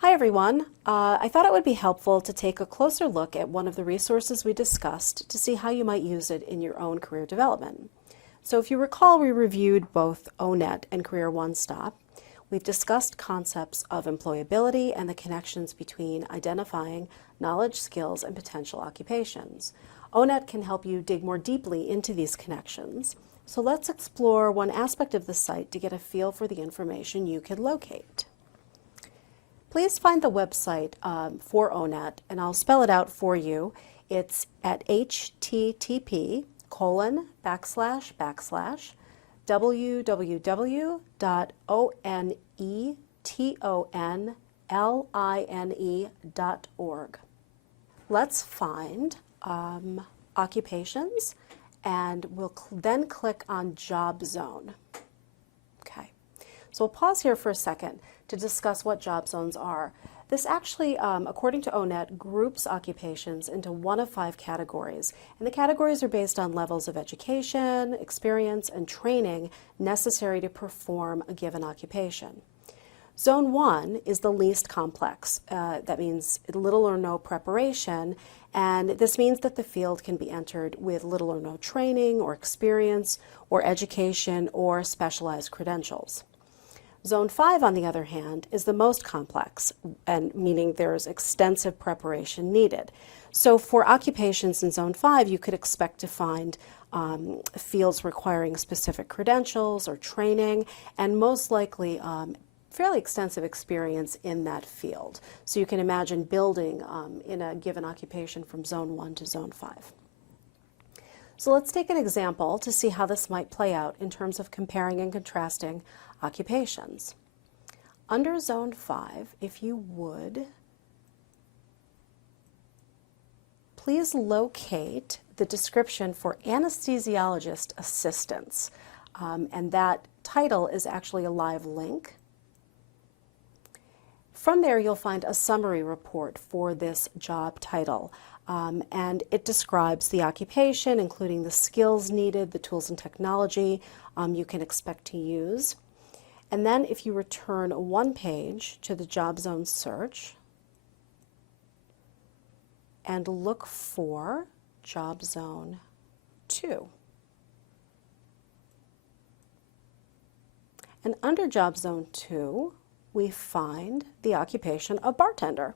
Hi everyone. I thought it would be helpful to take a closer look at one of the resources we discussed to see how you might use it in your own career development. So if you recall, we reviewed both ONET and Career One Stop. We've discussed concepts of employability and the connections between identifying knowledge, skills, and potential occupations. ONET can help you dig more deeply into these connections. So let's explore one aspect of the site to get a feel for the information you can locate. Please find the website for ONET, and I'll spell it out for you. It's at http://www.onetonline.org. Let's find occupations, and we'll then click on Job Zone. Okay, so we'll pause here for a second to discuss what job zones are. This actually, according to ONET, groups occupations into one of 5 categories. And the categories are based on levels of education, experience, and training necessary to perform a given occupation. Zone 1 is the least complex. That means little or no preparation, and this means that the field can be entered with little or no training or experience or education or specialized credentials. Zone 5, on the other hand, is the most complex, and meaning there's extensive preparation needed. So for occupations in Zone 5, you could expect to find fields requiring specific credentials or training, and most likely fairly extensive experience in that field. So you can imagine building in a given occupation from Zone 1 to Zone 5. So let's take an example to see how this might play out in terms of comparing and contrasting occupations. Under Zone 5, if you would, please locate the description for anesthesiologist assistants, and that title is actually a live link. From there, you'll find a summary report for this job title. And it describes the occupation, including the skills needed, the tools and technology you can expect to use. And then if you return one page to the job zone search and look for job zone 2. And under job zone 2, we find the occupation of bartender.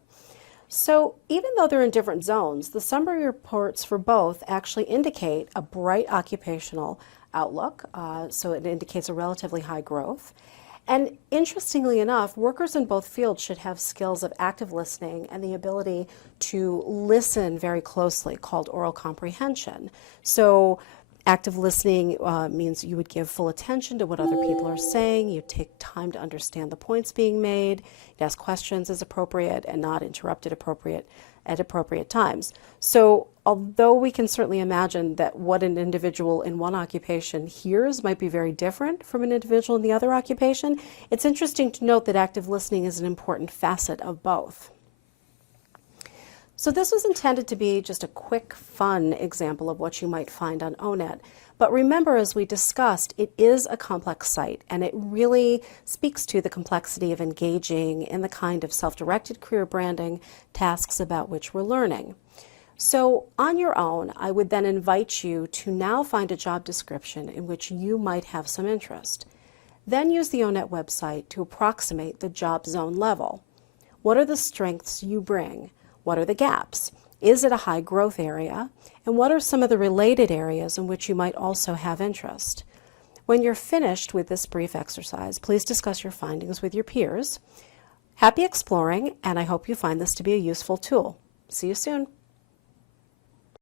So even though they're in different zones, the summary reports for both actually indicate a bright occupational outlook, so it indicates a relatively high growth. And interestingly enough, workers in both fields should have skills of active listening and the ability to listen very closely, called oral comprehension. So active listening means you would give full attention to what other people are saying, you take time to understand the points being made, you ask questions as appropriate and not interrupt at appropriate times. So although we can certainly imagine that what an individual in one occupation hears might be very different from an individual in the other occupation, it's interesting to note that active listening is an important facet of both. So this was intended to be just a quick, fun example of what you might find on ONET. But remember, as we discussed, it is a complex site, and it really speaks to the complexity of engaging in the kind of self-directed career branding tasks about which we're learning. So on your own, I would then invite you to now find a job description in which you might have some interest. Then use the ONET website to approximate the job zone level. What are the strengths you bring? What are the gaps? Is it a high growth area? And what are some of the related areas in which you might also have interest? When you're finished with this brief exercise, please discuss your findings with your peers. Happy exploring, and I hope you find this to be a useful tool. See you soon.